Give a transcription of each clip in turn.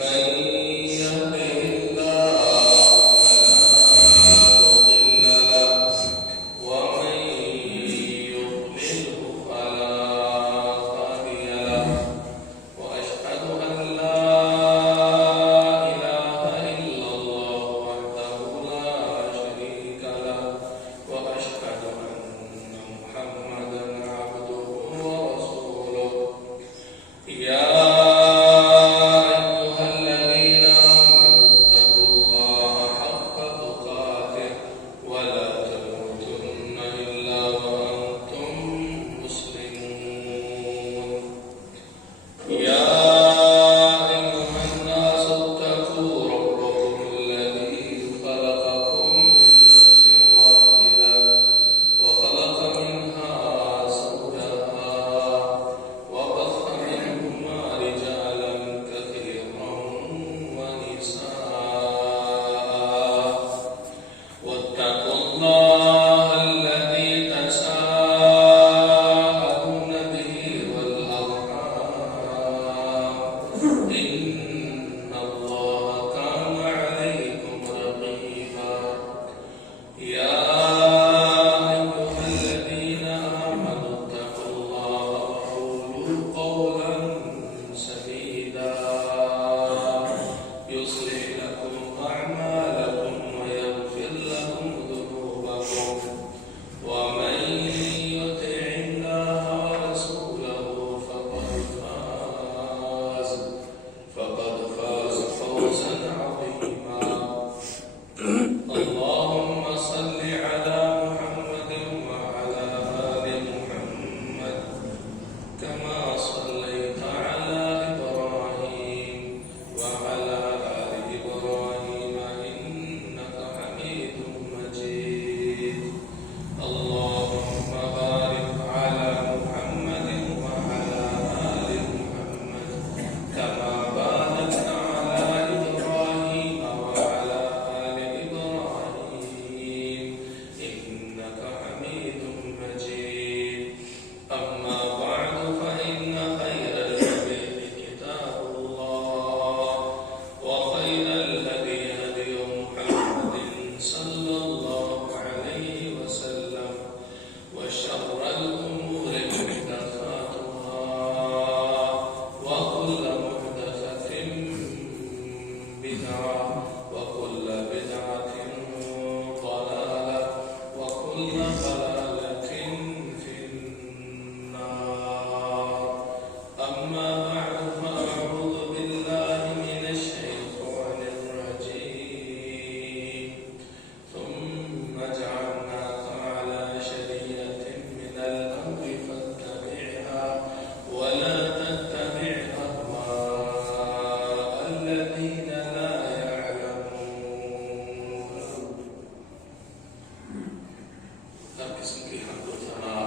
من الذين لا يعلمون. ہر قسم کی حمد و ثنا،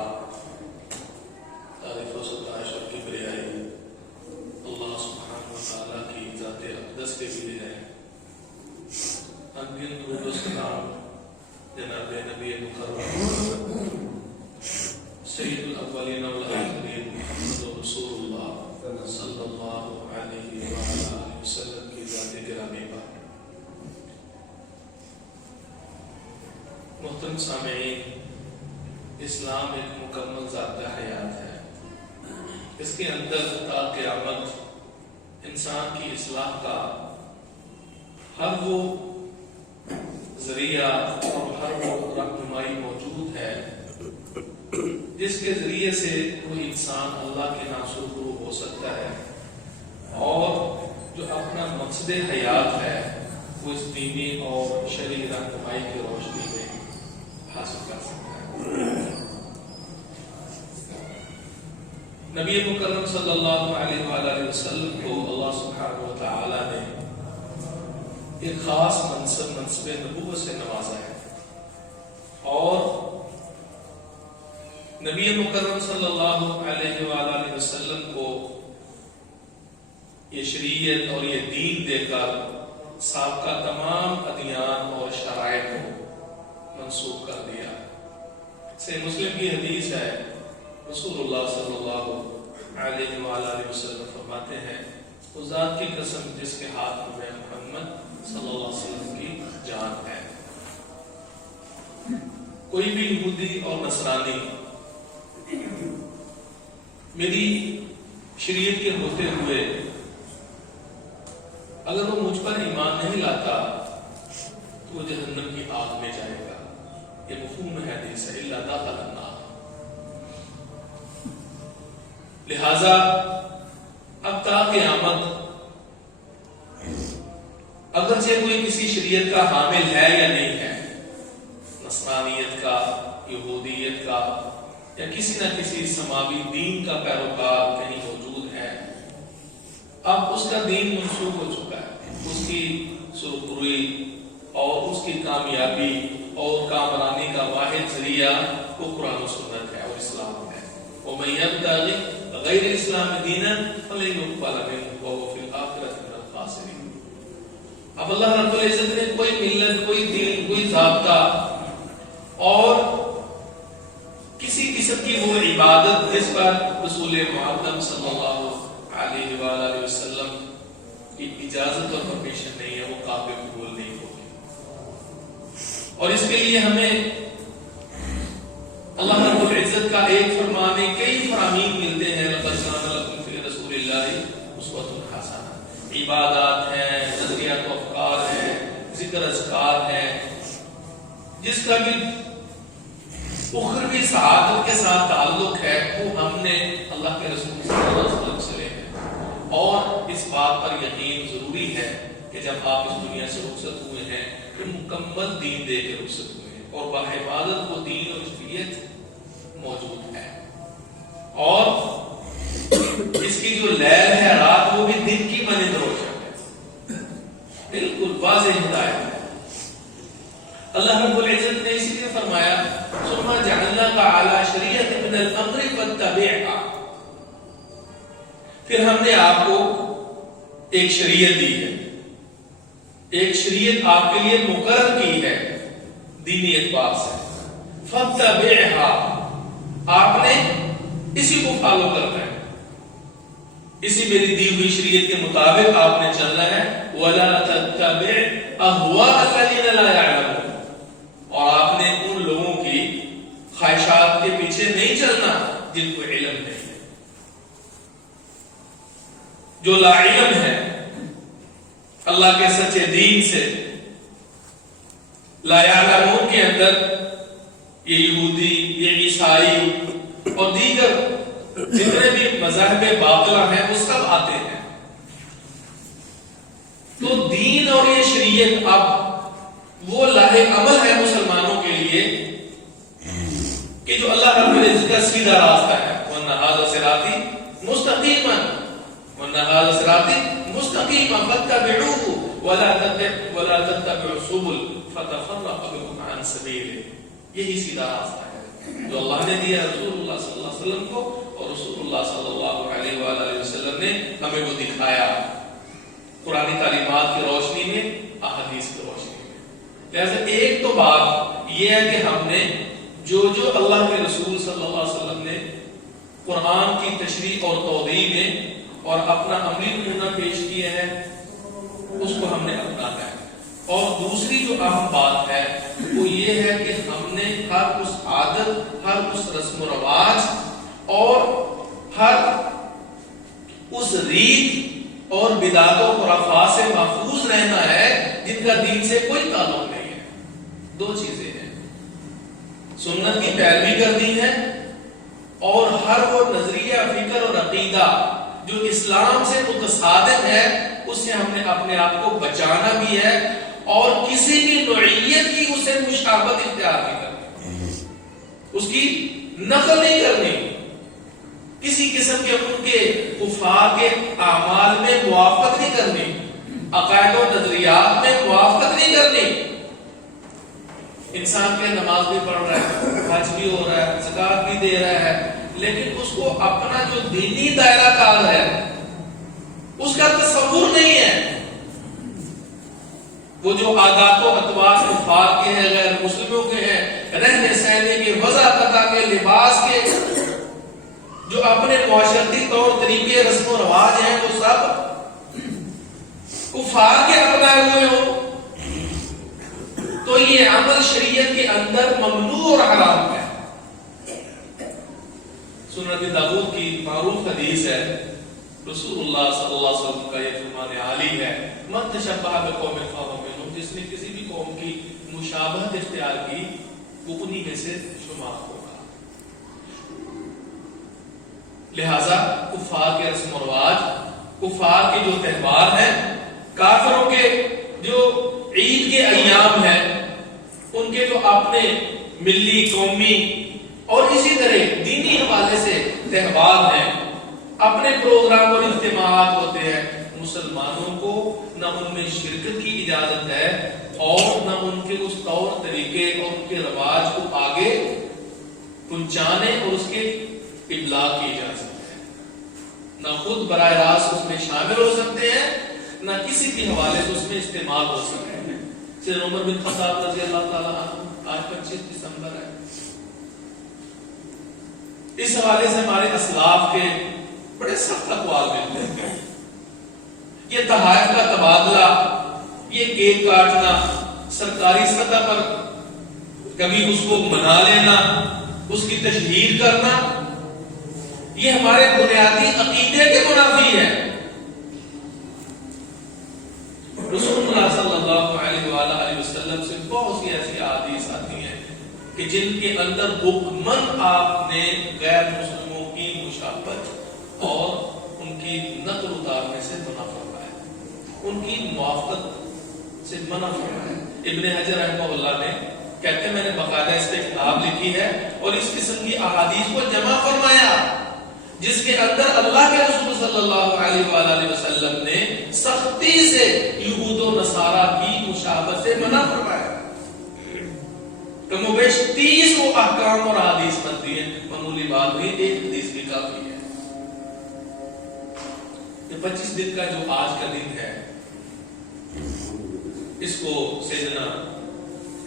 تعریف و ستائش اور کبریائی اللہ سبحانہ و تعالیٰ کی ذات اقدس کے لیے ہے. انبیاء درود و سلام جناب نبی مکرم سید الاولین والآخرین محمد رسول اللہ صلی اللہ علیہ وآلہ وسلم کی ذات گرامی پر. محترم سامعین، اسلام ایک مکمل ذات حیات ہے. اس کے اندر تا قیامت انسان کی اصلاح کا ہر وہ ذریعہ اور ہر وہ رہنمائی موجود ہے جس کے ذریعے سے وہ انسان اللہ کے ناصرو ہو سکتا ہے اور جو اپنا مقصد حیات ہے وہ اس دینی اور شرعی رہنمائی کی روشنی میں حاصل کر سکتا ہے. نبی مکرم صلی اللہ علیہ وآلہ وسلم کو اللہ سبحانہ و تعالی نے ایک خاص منصب نبوت سے نوازا ہے اور نبی مکرم صلی اللہ علیہ وآلہ وسلم کو یہ شریعت اور یہ دین دے کر سابقہ تمام ادیان اور شرائع کو منسوخ کر دیا. صحیح مسلم کی حدیث ہے، رسول اللہ صلی اللہ علیہ وآلہ وسلم فرماتے ہیں، اس ذات کی قسم جس کے ہاتھ میں محمد صلی اللہ علیہ وسلم کی جان ہے، کوئی بھی یہودی اور نصرانی میری شریعت کے ہوتے ہوئے اگر وہ مجھ پر ایمان نہیں لاتا تو وہ جہنم کی آگ میں جائے گا. یہ مفہوم حدیث ہے، الا دخل النار. لہذا اب تا قیامت اگرچہ کوئی کسی شریعت کا حامل ہے یا نہیں ہے، نصرانیت کا، یہودیت کا یا کسی نہ کسی سماوی دین کا پیروکار کہیں موجود ہے، اب اس کا دین منسوخ ہو چکا ہے. اس کی سرخروئی اور اس کی کامیابی اور کامرانی کا واحد ذریعہ وہ قرآن و سنت ہے اور اسلام ہے. وَمَن يَبْتَغِ غَيْرَ الْإِسْلَامِ دِينًا فَلَن يُقْبَلَ مِنْهُ وَهُوَ فِي الْآخِرَةِ مِنَ الْخَاسِرِينَ. اب اللہ رب العزت نے کوئی ملت، کوئی دین، کوئی ضابطہ اور کسی قسم کی وہ عبادت جس پر رسول محمد صلی اللہ علیہ وآلہ وسلم کی اجازت اور پرمیشن نہیں ہے، وہ قابل قبول نہیں ہوگی. اور اس کے لیے ہمیں اللہ رب العزت کا ایک فرمان، کئی فرامین ملتے ہیں. لَقَدْ كَانَ لَكُمْ فِي رَسُولِ اللَّهِ أُسْوَةٌ حَسَنَةٌ. عبادات ہیں، نظریات و افکار ہیں، ذکر اذکار ہیں، جس کا بھی اخروی سعادت کے ساتھ تعلق ہے، وہ ہم نے اللہ کے رسول صلی اللہ علیہ وسلم سے لے ہیں. اور اس بات پر یقین ضروری ہے کہ جب آپ اس دنیا سے رخصت ہوئے ہیں تو مکمل دین دے کے رخصت ہوئے ہیں اور باعبادت وہ دین اور شریعت موجود ہے. اور اس کی جو لیل ہے، رات، وہ بھی دن کی مانند روشن ہے، بالکل واضح ہدایت ہے. اللہ رب العزت نے اسی لیے فرمایا ثم جعلناک علی شریعۃ من الامر فاتبعها. پھر ہم نے آپ کو ایک شریعت دی ہے، ایک شریعت آپ کے لیے مقرر کی ہے دینی اعتبار سے. فاتبعها، آپ نے اسی کو فالو کرنا ہے، اسی میری دی ہوئی شریعت کے مطابق آپ نے چلنا ہے. ولا تتبع اهواء الذین لا يعلمون، اور آپ نے ان لوگوں کی خواہشات کے پیچھے نہیں چلنا جن کو علم نہیں ہے، جو لا علم ہے اللہ کے سچے دین سے. لا یعلمون کے اندر یہ یہودی، یہ عیسائی اور دیگر جتنے بھی مذاہب باطلہ ہیں وہ سب آتے ہیں. تو دین اور یہ شریعت اب وہ لاحق عمل ہے مسلمانوں کے لیے کہ جو اللہ رب العزت کا سیدھا راستہ ہے. وَأَنَّ هَذَا صِرَاطِي مُسْتَقِيمًا وَأَنَّ هَذَا صِرَاطِي مستقیما فاتبعوه ولا تتبعوا السبل فتفرق بكم عن سبیلہ. یہی سیدھا راستہ ہے جو اللہ نے دیا رسول اللہ صلی اللہ علیہ وسلم کو، اور رسول اللہ صلی اللہ علیہ وآلہ وسلم نے ہمیں وہ دکھایا قرآنی تعلیمات کی روشنی میں، احادیث کی روشنی میں. لہذا ایک تو بات یہ ہے کہ ہم نے جو اللہ کے رسول صلی اللہ علیہ وسلم نے قرآن کی تشریح اور توضیح میں اور اپنا عملی نمونہ پیش کیا ہے اس کو ہم نے اپنانا ہے. اور دوسری جو اہم بات ہے وہ یہ ہے کہ ہم نے ہر اس عادت، ہر اس رسم و رواج اور ہر اس ریت اور بدعات و خرافات سے محفوظ رہنا ہے جن کا دین سے کوئی تعلق نہیں ہے. دو چیزیں ہیں، سنت کی پیروی کرنی ہے اور ہر وہ نظریہ، فکر اور عقیدہ جو اسلام سے متصادم ہے اس سے ہم نے اپنے آپ کو بچانا بھی ہے اور کسی بھی نوعیت کی اسے مشابہت اختیار نہیں کرنی، اس کی نقل نہیں کرنی، کسی قسم کے ان کے کفار کے اعمال میں موافقت نہیں کرنی، عقائد و نظریات میں موافقت نہیں کرنی. انسان کے نماز بھی پڑھ رہا ہے، حج بھی ہو رہا ہے، زکات بھی دے رہا ہے، لیکن اس کو اپنا جو دینی دائرہ کار ہے اس کا تصور نہیں ہے. وہ جو عادات و اطوار کفار کے ہیں، غیر مسلموں کے ہیں، رہنے سہنے کے، وضع قطع کے، لباس کے، جو اپنے معاشرتی طور طریقے، رسم و رواج ہیں وہ سب کفار کے اپنائے ہوئے ہوں تو یہ عمل شریعت کے اندر ممنوع اور حرام ہے. سنن داؤد کی معروف حدیث ہے، رسول اللہ صلی اللہ علیہ وسلم کا یہ فرمان عالی ہے، من تشبہ بقوم فہو منہم، جس نے کسی بھی قوم کی مشابہت اختیار کی وہ انہی میں سے شمار ہوگا. لہذا کفار کے رسم و رواج، کفار کے جو تہوار ہیں، کافروں کے جو عید کے ایام ہیں، ان کے جو اپنے ملی، قومی اور اسی طرح دینی حوالے سے تہوار ہیں، اپنے پروگرام اور اجتماعات ہوتے ہیں، مسلمانوں کو نہ ان میں شرکت کی اجازت ہے اور نہ ان کے اس طور طریقے اور ان کے رواج کو آگے پہنچانے اور اس کے ابلاغ کی اجازت ہے. نہ خود براہ راست اس میں شامل ہو سکتے ہیں، نہ کسی بھی حوالے سے اس میں استعمال ہو سکتے ہیں. سیدنا عمر بن خطاب رضی اللہ تعالیٰ عنہ، آج 25 دسمبر ہے، اس حوالے سے ہمارے اسلاف کے بڑے سخت اقوال ملتے ہیں. یہ تحائف کا تبادلہ، یہ کیک کاٹنا، سرکاری سطح پر کبھی اس کو منا لینا، اس کی تشہیر کرنا، یہ ہمارے بنیادی عقیدے کے منافی ہے. رسول اللہ صلی اللہ علیہ وآلہ وسلم سے بہت سی ایسی احادیث آتی ہیں کہ جن کے اندر حکمن آپ نے غیر مسلموں کی مشابہت اور ان کی نقل اتارنے سے منع فرمایا، ان کی موافقت سے منع فرمایا. ابن حجر رحمہ اللہ نے کہتے ہیں میں نے باقاعدہ اس پہ کتاب لکھی ہے اور اس قسم کی احادیث کو جمع فرمایا جس کے اندر اللہ کے رسول صلی اللہ علیہ وآلہ وسلم نے سختی سے یہود و نصارہ کی مشابہت سے منع فرمایا. کم و بیش 30 وہ احکام اور احادیث بنتی ہیں، معمولی بات بھی ایک حدیث بھی کافی ہے. یہ 25 دن کا جو آج کا دن ہے اس کو سیدنا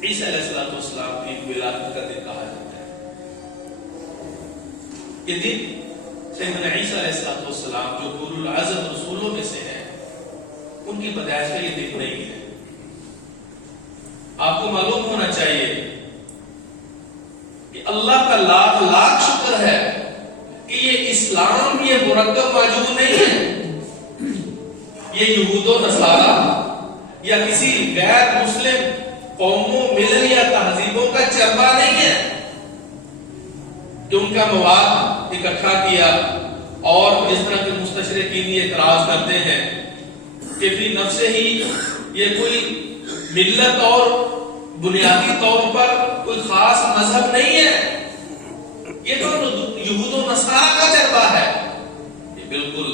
عیسیٰ علیہ السلام کی ولادت کا دن کہا جاتا ہے. یہ دن سیدنا عیسیٰ علیہ السلام جو اولو العزم رسولوں میں سے ہیں ان کی پیدائش کا یہ دن نہیں ہے. آپ کو معلوم ہونا چاہیے کہ اللہ کا لاکھ لاکھ شکر ہے کہ یہ اسلام یہ مرکب موجود نہیں ہے، یہ یہود و نصارہ یا کسی غیر مسلم قوموں، ملل یا تہذیبوں کا چربا نہیں ہے کہ ان کا مواد اکٹھا کیا اور جس طرح کے مستشرقین یہ اعتراض کرتے ہیں کہ فی نفس ہی یہ کوئی ملت اور بنیادی طور پر کوئی خاص مذہب نہیں ہے، یہ تو یہود و نصارہ کا چربا ہے. یہ بالکل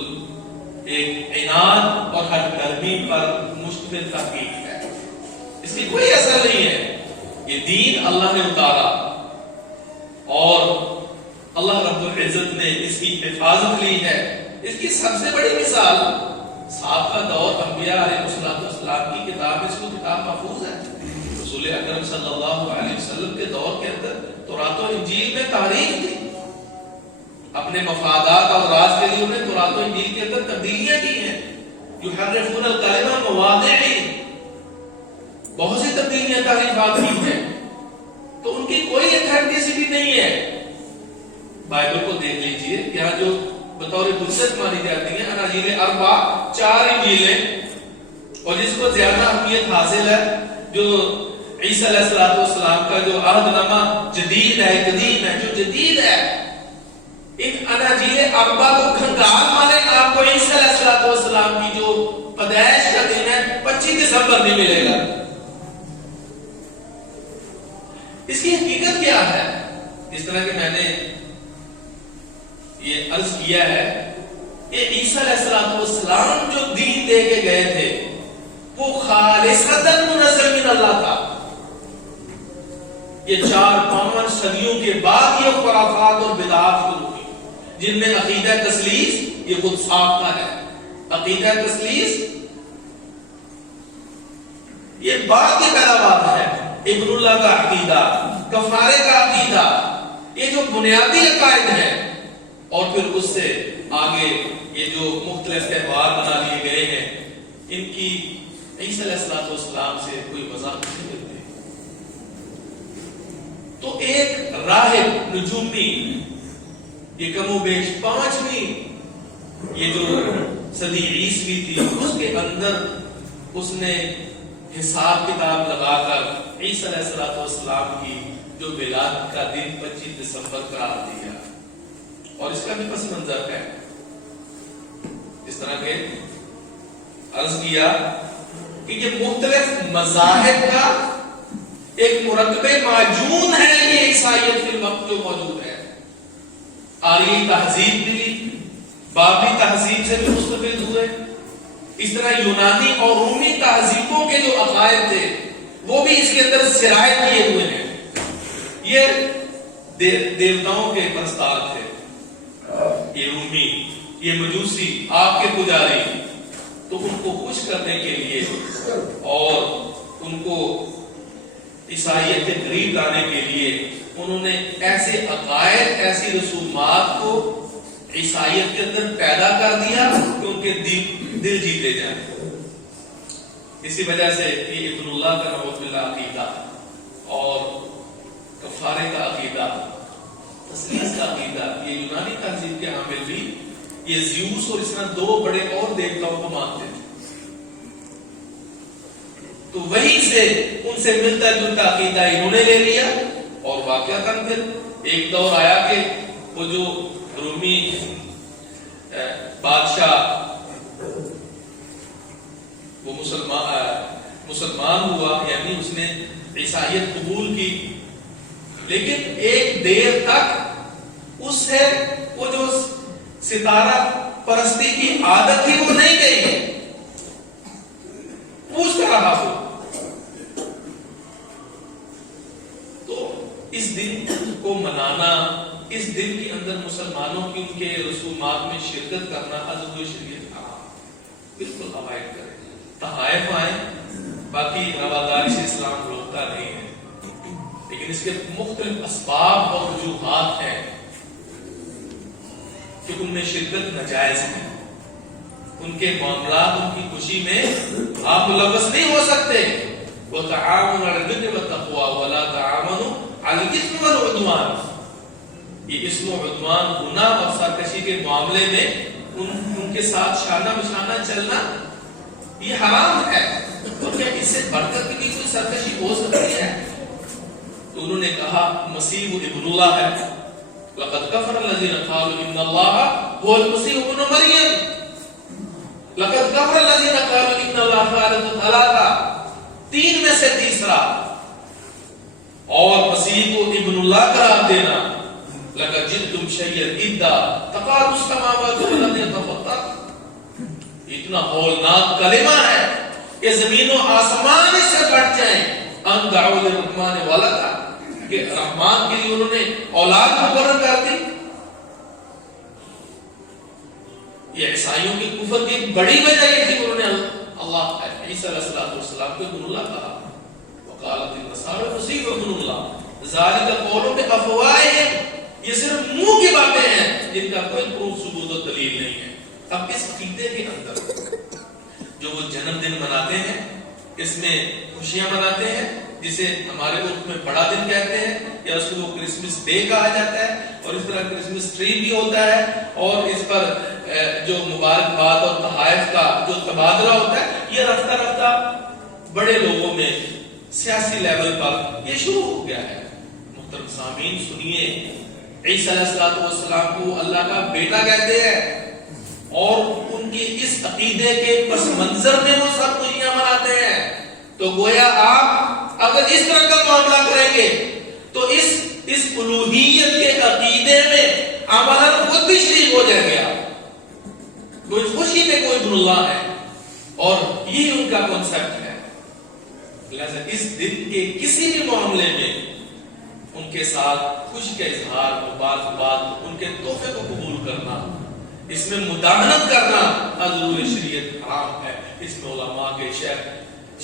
ایک اناد اور ہر گرمی پر مشتمل تحقیق ہے. اس کی کوئی اثر نہیں ہے. یہ دین اللہ نے اتارا اور اللہ رب العزت نے اس کی حفاظت لی ہے. اس کی سب سے بڑی مثال سابقہ دور انبیاء علیہ السلام کی کتاب، اس کو کتاب محفوظ ہے. رسول اکرم صلی اللہ علیہ وسلم کے دور کے اندر تورات و انجیل میں تاریخ تھی. اپنے مفادات اور راز کے لیے انہوں نے تورات و انجیل کے اندر تبدیلیاں کی ہیں. یحرفون الکلم عن مواضعہ، بہت سی تبدیلیاں تعریفات کی ہیں. تو ان کی کوئی اتھینٹسٹی نہیں ہے. بائبل کو دیکھ لیجئے، یہاں جو بطور حجت مانی جاتی ہیں اناجیل اربع، 4 انجیلیں، اور جس کو زیادہ اہمیت حاصل ہے جو عیسیٰ علیہ السلام کا جو عہد نامہ جدید ہے، قدیم ہے، جو جدید ہے، ان اناجیل اربع کو کھنگال مارے آپ کو عیسیٰ علیہ السلام کی جو پیدائش کا دن ہے 25 دسمبر نہیں ملے گا. اس کی حقیقت کیا ہے؟ اس طرح کہ میں نے یہ عرض کیا ہے کہ عیسیٰ علیہ السلام جو دین دے کے گئے تھے وہ خالصتاً منزل من اللہ تھا. یہ 4-5 صدیوں کے بعد یہ خرافات اور بدعات شروع ہوئی جن میں عقیدہ تثلیث یہ خود ساختہ ہے. عقیدہ تثلیث یہ بعد کی پیداوار ہے. ابن اللہ کا عقیدہ، کفارے کا عقیدہ، یہ جو بنیادی عقائد ہیں، اور پھر اس سے آگے یہ جو مختلف تہوار بنا لیے گئے ہیں، ان کی عیسیٰ علیہ السلام سے کوئی وضاحت نہیں ملتی. تو ایک راہب نجومی، یہ کم و بیش 5ویں یہ جو صدی عیسوی تھی، اس کے اندر اس نے حساب کتاب لگا کر عیسیٰ علیہ السلام کی جو ولادت کا دن 25 دسمبر قرار دیا. اور اس کا بھی پس منظر ہے اس طرح کے عرض کیا کہ یہ مختلف مذاہب کا ایک مرکب معجون ہے. یہ عیسائیت فی الوقت جو موجود ہے، آریائی تہذیب ملی، بابلی تہذیب سے بھی مستفید ہوئے. اس طرح یونانی اور رومی تہذیبوں کے جو عقائد تھے وہ بھی اس کے اندر سرایت کیے ہوئے ہیں. یہ دیوتاؤں کے پرستار تھے، یہ رومی، یہ مجوسی، آگ کے پجاری. تو ان کو خوش کرنے کے لیے اور ان کو عیسائیت کے قریب لانے کے لیے انہوں نے ایسے عقائد، ایسی رسومات کو عیسائیت کے اندر پیدا کر دیا کہ ان کے دل جیتے جائیں. اسی وجہ سے یہ ابن اللہ کا نعوذ باللہ عقیدہ اور کفارے کا عقیدہ، تثلیث کا عقیدہ، یہ یونانی تہذیب کے حامل بھی یہ زیوس اور اس طرح 2 بڑے اور دیوتاؤں کو مانتے تھے. تو وہیں سے ان سے ملتا جلتا عقیدہ انہوں نے لے لیا. اور واقعتاً پھر ایک دور آیا کہ وہ جو رومی بادشاہ وہ مسلمان ہوا، یعنی اس نے عیسائیت قبول کی، لیکن ایک دیر تک اس سے وہ جو ستارہ پرستی کی عادت تھی وہ نہیں گئی. پوچھتا رہا وہ. تو اس دن کو منانا، اس دن کے اندر مسلمانوں کی ان کے رسومات میں شرکت کرنا عدم شریعت حرام، بالکل اوائڈ کریں. تحائف آئیں، باقی رواداری سے اسلام روکتا نہیں ہے، لیکن اس کے مختلف اسباب اور وجوہات ہیں کہ ان میں شرکت ناجائز ہے. ان کے معاملات، ان کی خوشی میں آپ ملوث نہیں ہو سکتے. وَتَعَاوَنُوا عَلَى الْبِرِّ وَالتَّقْوَىٰ وَلَا تَعَاوَنُوا عَلَى الْإِثْمِ وَالْعُدْوَانِ. یہ اسم و عدوان، گناہ اور سرکشی کے معاملے میں ان کے ساتھ شانہ بشانہ چلنا یہ حرام ہے. اور کیا اس سے بڑھ کر بھی کوئی سرکشی ہو سکتی ہے؟ تو انہوں نے کہا مسیح ابن اللہ ہے. لقد كفر الذين قالوا ان الله هو المسيح ابن مريم. لقد كفر الذين قالوا ان الله ثالث ثلاثه، 3 میں سے تیسرا. اور مسیح کو ابن اللہ قرار دینا. لقد جئتم شيئا إدا تكاد السماوات والأرض يتفطرن. اتنا ہولناک کلمہ ہے کہ زمین و آسمان اس سے بڑھ جائیں. ان دعوا للرحمن ولدا، کہ رحمان کے لیے انہوں نے اولاد مقرر کر دی. یہ عیسائیوں کے کفر کی ایک بڑی وجہ یہ تھی کہ انہوں نے اللہ عیسیٰ علیہ السلام کو ابن اللہ کہا. وقالت النصارى المسیح ابن اللہ ذالک قولهم بافواہہم، یہ صرف منہ کی باتیں ہیں جن کا کوئی پروف ثبوت و دلیل نہیں ہے. اب اس عقیدے کے اندر جو وہ جنم دن مناتے ہیں، اس میں خوشیاں مناتے ہیں، جسے ہمارے ملک میں بڑا دن کہتے ہیں، یا اس کو وہ کرسمس ڈے کہا جاتا ہے، اور اس طرح کرسمس ٹری بھی ہوتا ہے، اور اس پر جو مبارکباد اور تحائف کا جو تبادلہ ہوتا ہے، یہ رفتہ رفتہ بڑے لوگوں میں سیاسی لیول پر یہ شروع ہو گیا ہے. محترم سامعین سنیے، عیسیٰ علیہ السلام کو اللہ کا بیٹا کہتے ہیں، اور ان کی اس عقیدے کے پس منظر میں وہ سب خوشیاں مناتے ہیں. تو گویا آپ اگر اس طرح کا معاملہ کریں گے تو اس الوہیت کے عقیدے میں عملاً خود بھی شریک ہو جائیں گے. آپ کوئی خوشی میں کوئی ابن اللہ ہے، اور یہ ان کا کنسپٹ ہے. لہذا اس دن کے کسی بھی معاملے میں ان کے ساتھ خوشی کا اظہار، مبارکباد، ان کے تحفے کو قبول کرنا، اس میں مداہنت کرنا حضور شریعت حرام ہے. اس میں علماء کے شیخ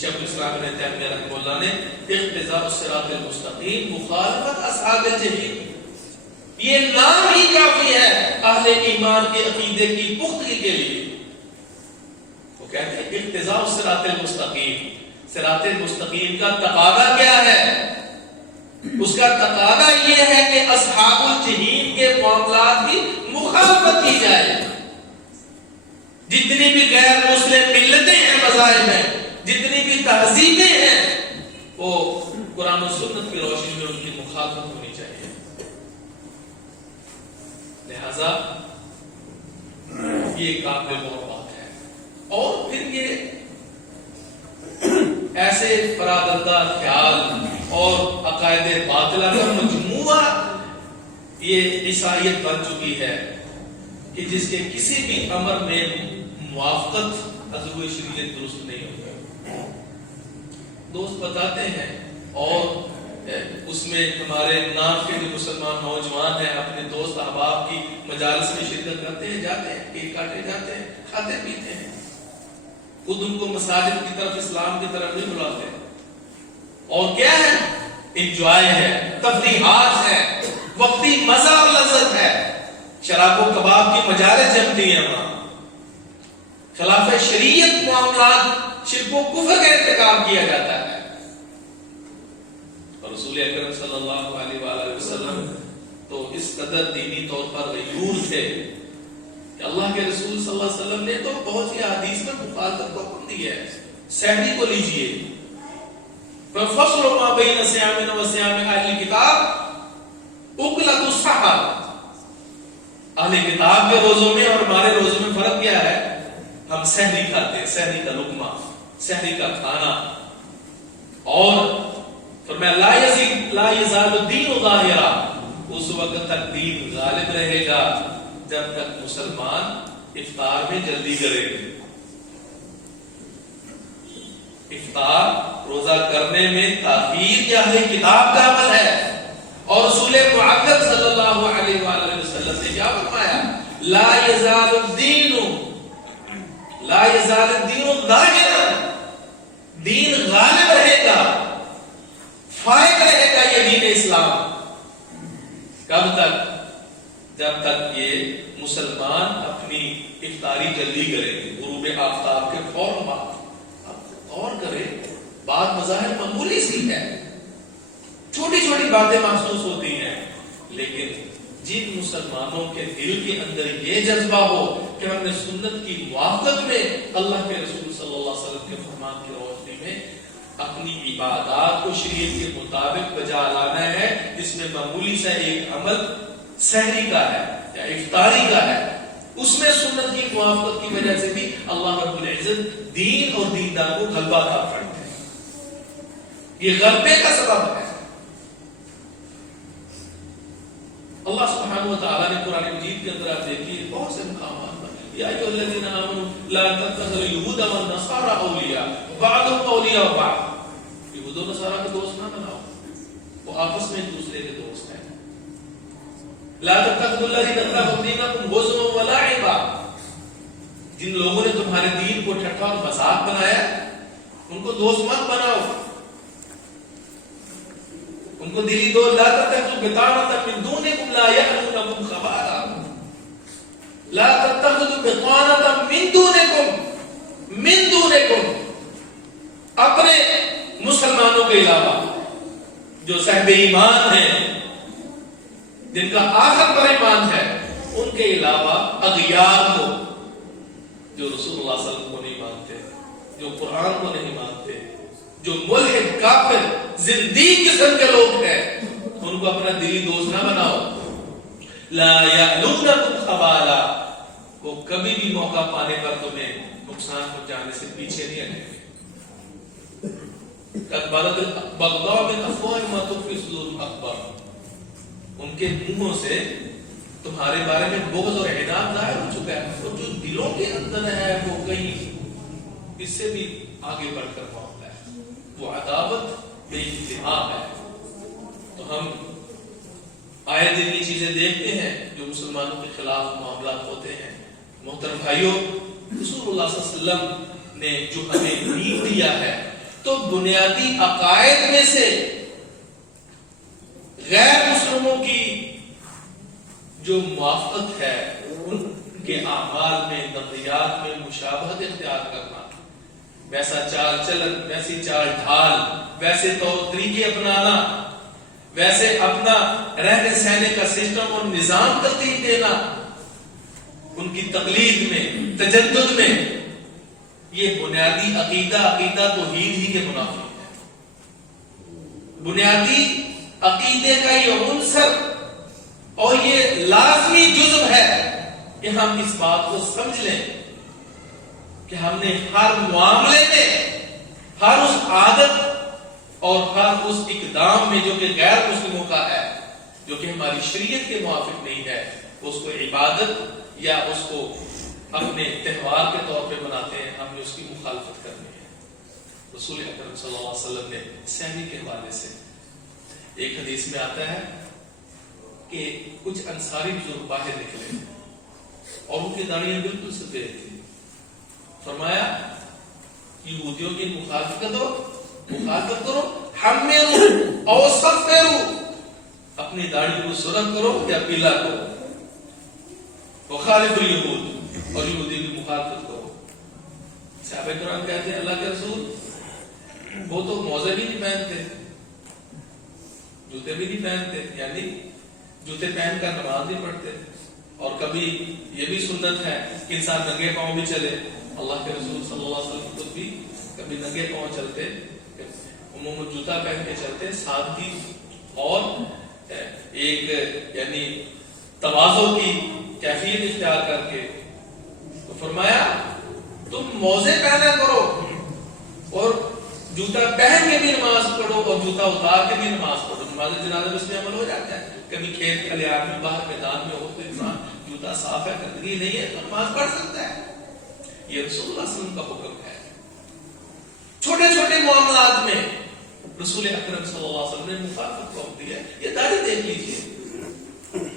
الاسلام ابن تیمیہ رحمہ اللہ نے اقتضاء الصراط المستقیم مخالفت اصحاب الجحیم، یہ نام ہی کافی ہے اہل ایمان کے عقیدے کی پختگی کے لیے. وہ کہتے ہیں اقتضاء الصراط المستقیم، صراط المستقیم کا تقاضا کیا ہے؟ اس کا تقاضا یہ ہے کہ اصحاب الجحیم کے معاملات کی مخالفت کی جائے. جتنی بھی غیر مسلم ملتیں ہیں، مذاہب ہیں، جتنی بھی تہذیبیں ہیں، وہ قرآن و سنت کی روشنی میں ان کی مخالفت ہونی چاہیے. لہذا یہ قابل غور بات ہے. اور پھر یہ ایسے فرادردہ خیال اور عقائد باطلہ کا مجموعہ یہ عیسائیت بن چکی ہے کہ جس کے کسی بھی امر میں موافقت حضور شریعت درست نہیں ہوتی. دوست بتاتے ہیں، اور اس میں ہمارے نام کے جو مسلمان نوجوان ہیں اپنے دوست احباب کی مجالس میں شرکت کرتے ہیں، جاتے ہیں، کیک کاٹے جاتے ہیں، کھاتے پیتے ہیں. خود ان کو مساجد کی طرف، اسلام کی طرف نہیں بلاتے. اور کیا ہے؟ انجوائے ہے، تفریحات ہے، وقتی مزہ اور لذت ہے. شراب و کباب کی مجالس جمتی ہیں وہاں. خلاف شریعت معاملات، شرک و کفر کا ارتکاب کیا جاتا ہے. اور رسول اکرم صلی اللہ علیہ وآلہ وسلم تو اس قدر دینی طور پر غیور تھے کہ اللہ کے رسول صلی اللہ علیہ وسلم نے تو بہت سی حدیث میں مخالفت کو حکم دی ہے. سحری کو لیجئے، فَفَصْلُ مَا بَيْنَ صِيَامِنَا وَصِيَامِ أَهْلِ الْكِتَابِ أُكْلَةُ السَّحَرِ. اہل کتاب کے روزوں میں اور ہمارے روزوں میں فرق کیا ہے؟ ہم سحری کھاتے ہیں، سحری کا لقمہ، سحری کا کھانا. اور فرمایا لا يزال الدین ظاہرا، اس وقت تک دین غالب رہے گا جب تک مسلمان افطار میں جلدی کرے. افطار روزہ کرنے میں تاخیر یا اہل کتاب کا عمل ہے. اور رسول معظم صلی اللہ علیہ وآلہ وسلم نے کیا فرمایا؟ لا يزال الدین ظاہرا، دین غالب رہے گا، فائق رہے گا یہ دین اسلام. کب تک؟ جب تک یہ مسلمان اپنی افطاری جلدی کریں گے، غروب آفتاب کے فوراً بعد. اور کرے، بات مظاہر معمولی سی ہے، چھوٹی چھوٹی باتیں محسوس ہوتی ہیں، لیکن جن مسلمانوں کے دل کے اندر یہ جذبہ ہو کہ ہم نے سنت کی موافقت میں اللہ کے رسول صلی اللہ علیہ وسلم کے فرمان کی روشنی میں اپنی عبادات کو شریعت کے مطابق بجا لانا ہے، جس میں معمولی سا ایک عمل سحری کا ہے یا افطاری کا ہے، اس میں سنت کی موافقت کی وجہ سے بھی اللہ رب العزت دین اور دیندار کو غلبہ عطا فرماتے ہیں. یہ غلبے کا سبب ہے. اللہ سبحانہ و تعالیٰ نے قرآن مجید کے اندر آپ دیکھیے بہت سے مقامات پر یا ایھا الذین آمنوا لا تتخذوا اليهود والنصارى اولیاء بعضهم اولیاء بعض، یہود و نصارہ کے دوست نہ بناؤ، وہ آپس میں ایک دوسرے کے دوست ہیں. لا تتخذوا الذین اتخذوا دینکم هزوا ولعبا، جن لوگوں نے تمہارے دین کو ٹھٹھا اور مذاق بنایا ان کو دوست مت بناؤ، ان کو دلی دو. لا تتخذوا بطانة من دونکم لا یألونکم خبالا، لا تتخذوا بطانة من دونکم، اپنے مسلمانوں کے علاوہ جو صاحب ایمان ہیں، جن کا آخر پر ایمان ہے، ان کے علاوہ اغیار کو، جو رسول اللہ صلی اللہ علیہ وسلم کو نہیں مانتے، جو قرآن کو نہیں مانتے، جو ملحد کافر زندیق قسم کے لوگ ہیں، ان کو اپنا دلی دوست نہ بناؤ. لا یألونکم خبالا، وہ کبھی بھی موقع پانے پر تمہیں نقصان پہنچانے سے پیچھے نہیں ہٹیں گے. قد بدت البغضاء من افواہہم ما تخفی صدورہم اکبر، ان کے منہوں سے تمہارے بارے میں بغض اور عناد ظاہر ہو چکا ہے، اور جو دلوں کے اندر ہے وہ کہیں اس سے بھی آگے بڑھ کر معاملہ ہے، وہ عداوت بے انتہا ہے. تو ہم آئے دن یہ چیزیں دیکھتے ہیں جو مسلمانوں کے خلاف معاملات ہوتے ہیں. محترم بھائیوں، رسول اللہ صلی اللہ علیہ وسلم نے جو ہمیں دین دیا ہے، تو بنیادی عقائد میں سے غیر مسلموں کی جو موافقت ہے، ان کے اعمال میں، نظریات میں مشابہت اختیار کرنا، ویسا چال چلن، ویسی چال ڈھال، ویسے طور طریقے اپنانا، ویسے اپنا رہنے سہنے کا سسٹم اور نظام ترتیب دینا، ان کی تقلید میں، تجدد میں، یہ بنیادی عقیدہ توحید ہی کے منافق ہے. بنیادی عقیدے کا یہ عنصر اور یہ لازمی جزو ہے کہ ہم اس بات کو سمجھ لیں کہ ہم نے ہر معاملے میں، ہر اس عادت اور ہر اس اقدام میں جو کہ غیر مسلموں کا ہے، جو کہ ہماری شریعت کے موافق نہیں ہے، اس کو عبادت یا اس کو اپنے تہوار کے طور پہ مناتے ہیں، ہم نے اس کی مخالفت کرنی ہے. رسول اکرم صلی اللہ علیہ وسلم نے سہمی کے حوالے سے ایک حدیث میں آتا ہے کہ کچھ انصاری بزرگ باہر نکلے اور ان کی داڑیاں بالکل سفید تھی. فرمایا یہودیوں کی مخالفت کرو، حمروا او صفروا، اپنی داڑھی کو سرخ کرو یا پیلا کرو، وخالف اليہود، اور یہودی کی مخالفت کرو. صحابہ کرام کہتے ہیں اللہ کے رسول وہ تو موزے بھی نہیں پہنتے، جوتے بھی نہیں پہنتے، یعنی جوتے پہن کر نماز نہیں پڑھتے، اور کبھی یہ بھی سنت ہے کہ انسان ننگے پاؤں بھی چلے. اللہ کے رسول صلی اللہ علیہ وسلم خود بھی کبھی ننگے پاؤں چلتے، عموماً جوتا پہن کے چلتے، سادگی اور ایک یعنی تواضع کی کیفیت اختیار کر کے. تو فرمایا تم موزے پہنا کرو اور جوتا پہن کے بھی نماز پڑھو اور جوتا اتار کے بھی نماز پڑھو. نماز جنازہ میں اس میں عمل ہو جاتا ہے، کبھی کھیت کھلیان میں، باہر میدان میں ہو تو انسان جوتا صاف ہے، گندگی نہیں ہے تو نماز پڑھ سکتا ہے. یہ رسول اللہ صلی اللہ علیہ وسلم کا حکم ہے. چھوٹے چھوٹے معاملات میں رسول اکرم صلی اللہ علیہ وسلم نے مخالفت کا حکم دیا ہے. یہ داڑھی دیکھ لیجیے،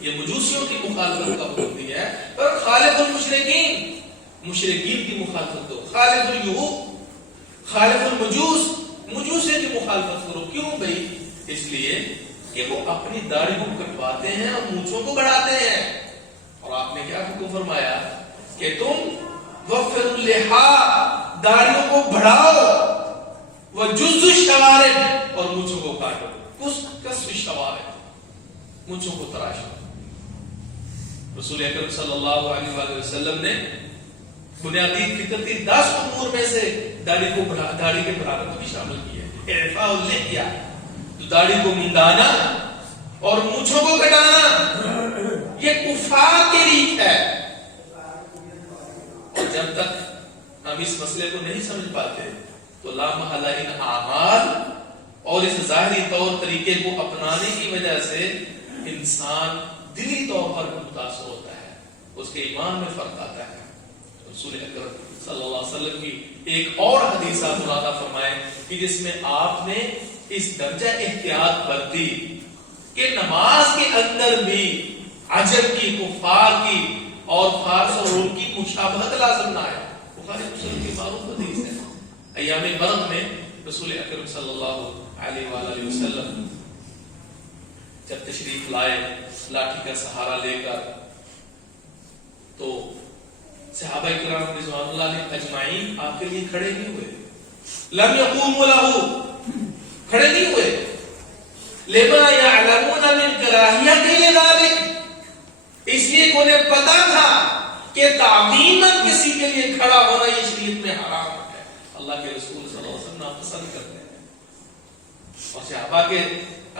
یہ مجوسیوں کی مخالفت کا حکم دیا ہے، پر خالف المشرکین، مشرکین کی مخالفت دو، خالف اليہود، خالف المجوس، مجوسیوں کی مخالفت کرو. کیوں بھائی؟ اس لیے کہ وہ اپنی داڑھی کو کٹواتے ہیں اور مونچھوں کو بڑھاتے ہیں. اور آپ نے کیا حکم فرمایا کہ تم وفر اللحا، داڑھیوں کو بڑھاؤ، وجز الشوارب، اور مونچھوں کو کاٹو. کس الشوارب، مونچھوں کو تراشو. رسول اکرم صلی اللہ علیہ وآلہ وسلم نے بنیادی فطرتی 10 امور میں سے داڑھی کے بڑھانے کو بھی شامل کیا. اعفاء اللحیہ، تو داڑھی کو منڈانا اور مونچھوں کو کٹانا یہ کفار کی ریت ہے. اور جب تک ہم اس مسئلے کو نہیں سمجھ پاتے تو لا محالہ ان اعمال اور اس ظاہری طور طریقے کو اپنانے کی وجہ سے انسان دلی طور پر متاثر ہوتا ہے، اس کے ایمان میں فرق آتا ہے. رسول اکرم صلی اللہ علیہ وسلم کی ایک اور حدیث آپ مرادہ فرمائیں کہ جس میں آپ نے اس درجہ احتیاط برتی کہ نماز کے اندر بھی عجم کی، کفار کی اور فارس اور روم کی مشابہت لازم نہ آئے. بخاری مسلم کی معروف حدیث ہے. ایام مرض میں رسول اکرم صلی اللہ علیہ وآلہ وسلم جب تشریف لائے لاٹھی کا سہارا لے کر، تو صحابہ کرام رضوان اللہ علیہ اجمعین آپ کے لیے کھڑے نہیں ہوئے. لم یقوموا لہ، کھڑے نہیں ہوئے. لما یعلمون من کراہیت لذلک، اس لیے انہیں پتا تھا کہ تعظیماً کسی کے لیے کھڑا ہونا یہ شریعت میں حرام ہے. اللہ کے رسول صلی اللہ علیہ وسلم ناپسند کرتے ہیں. اور صحابہ کے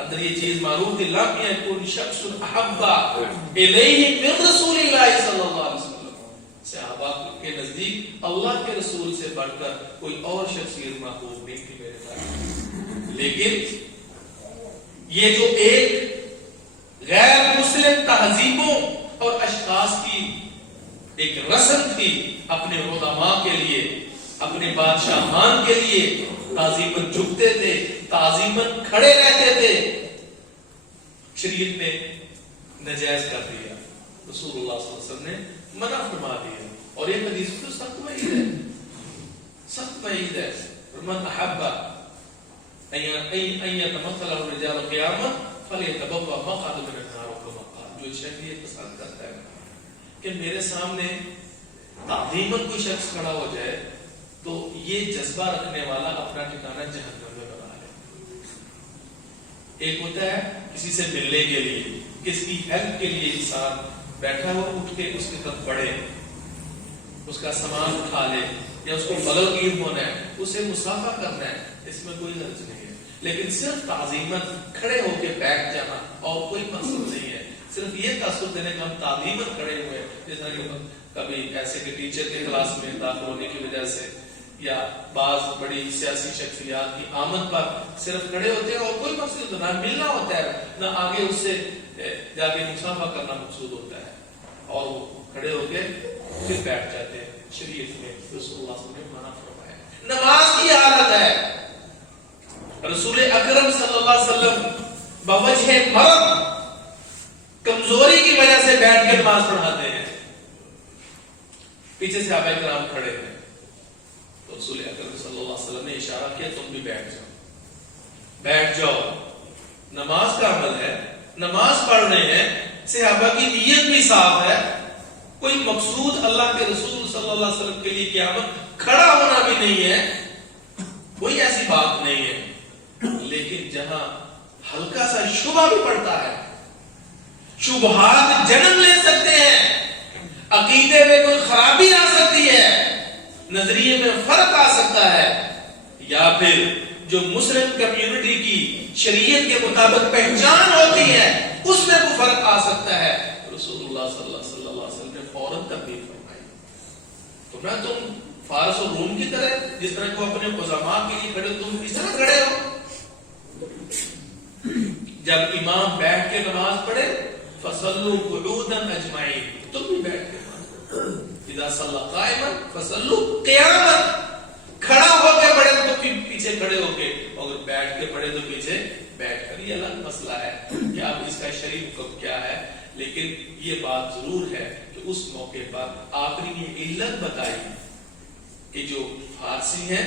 اندر یہ چیز معروف کہ لم یکن شخص احب الیہ من رسول اللہ صلی اللہ علیہ وسلم، صحابہ کے نزدیک اللہ کے رسول سے بڑھ کر کوئی اور شخصیت محبوب نہیں تھی میرے بھائی. لیکن یہ جو ایک غیر مسلم تہذیبوں اور اشخاص کی ایک رسم تھی اپنے علماء کے لیے، اپنے بادشاہان کے لیے تعظیماً جھکتے تھے، تعظیماً کھڑے رہتے تھے، شریعت نے نجائز کر دیا. رسول اللہ صلی اللہ علیہ وسلم نے منع فرما دیا. اور یہ حدیث تو سخت وعید ہے، سخت وعید ہے. من احب ان يتمثل الرجال قياما فليتبوأ مقعده من النار. جو شخص یہ پسند کرتا ہے کہ میرے سامنے تعظیماً کوئی شخص کھڑا ہو جائے تو یہ جذبہ رکھنے والا اپنا ٹھکانہ جہنم میں بنا لے. ایک ہوتا ہے کسی سے ملنے کے لیے، کسی کی ہیلپ کے لیے انسان بیٹھا ہو اٹھ کے اس کی طرف بڑھے، اس کا سامان اٹھا لے یا اس کو بغل گیر ہونا ہے، اسے مصافحہ کرنا ہے، اس میں کوئی غرض نہیں ہے. لیکن صرف تعظیماً کھڑے ہو کے بیٹھ جانا اور کوئی مقصد نہیں ہے. صرف یہ تاثر دینے کا ہم تعظیماً کھڑے ہوئے ہیں. جس طرح کہ کبھی ایسے کہ ٹیچر کے کلاس میں داخل ہونے کی وجہ سے یا بعض بڑی سیاسی شخصیات کی آمد پر صرف کھڑے ہوتے ہیں اور کوئی مقصد نہ ملنا ہوتا ہے، نہ آگے اس سے جا کے مصافحہ کرنا مقصود ہوتا ہے، اور وہ کھڑے ہو کے پھر بیٹھ جاتے ہیں. شریعت میں رسول اللہ صلی اللہ علیہ وسلم نے منع فرمایا. نماز کی حالت ہے رسول اکرم صلی اللہ علیہ وسلم بوجہ مرض، کمزوری کی وجہ سے بیٹھ کے نماز پڑھاتے ہیں. پیچھے صحابہ کرام کھڑے ہیں تو رسول اکرم صلی اللہ علیہ وسلم نے اشارہ کیا تم بھی بیٹھ جاؤ، بیٹھ جاؤ. نماز کا عمل ہے، نماز پڑھ رہے ہیں، صحابہ کی نیت بھی صاف ہے، کوئی مقصود اللہ کے رسول صلی اللہ علیہ وسلم کے لیے قیامت کھڑا ہونا بھی نہیں ہے، کوئی ایسی بات نہیں ہے. لیکن جہاں ہلکا سا شبہ بھی پڑتا ہے، شبہات جنم لے سکتے ہیں، عقیدے میں کوئی خرابی آ سکتی ہے، نظریے میں فرق آ سکتا ہے، یا پھر جو مسلم کمیونٹی کی شریعت کے مطابق پہچان ہوتی ہے اس میں کوئی فرق آ سکتا ہے. رسول اللہ صلی اللہ علیہ وسلم نے فوراً تبدیل فرمائی. تو نہ تم فارس اور روم کی طرح جس طرح کو اپنے علماء کے لیے کھڑے، تم اس طرح کھڑے ہو. جب امام بیٹھ کے نماز پڑھے فصلوا قعودا اجمعین، تم بھی بیٹھ کے نماز پڑھو. اذا صلی قائما فصلوا قیاما، کھڑا ہو کے پڑھے تو پیچھے کھڑے ہو کے، اور بیٹھ کے پڑھے تو پیچھے بیٹھ کر. یہ الگ مسئلہ ہے کہ اب اس کا شرعی حکم کیا ہے، لیکن یہ بات ضرور ہے کہ اس موقع پر آپ نے یہ علت بتائی کہ جو فارسی ہیں،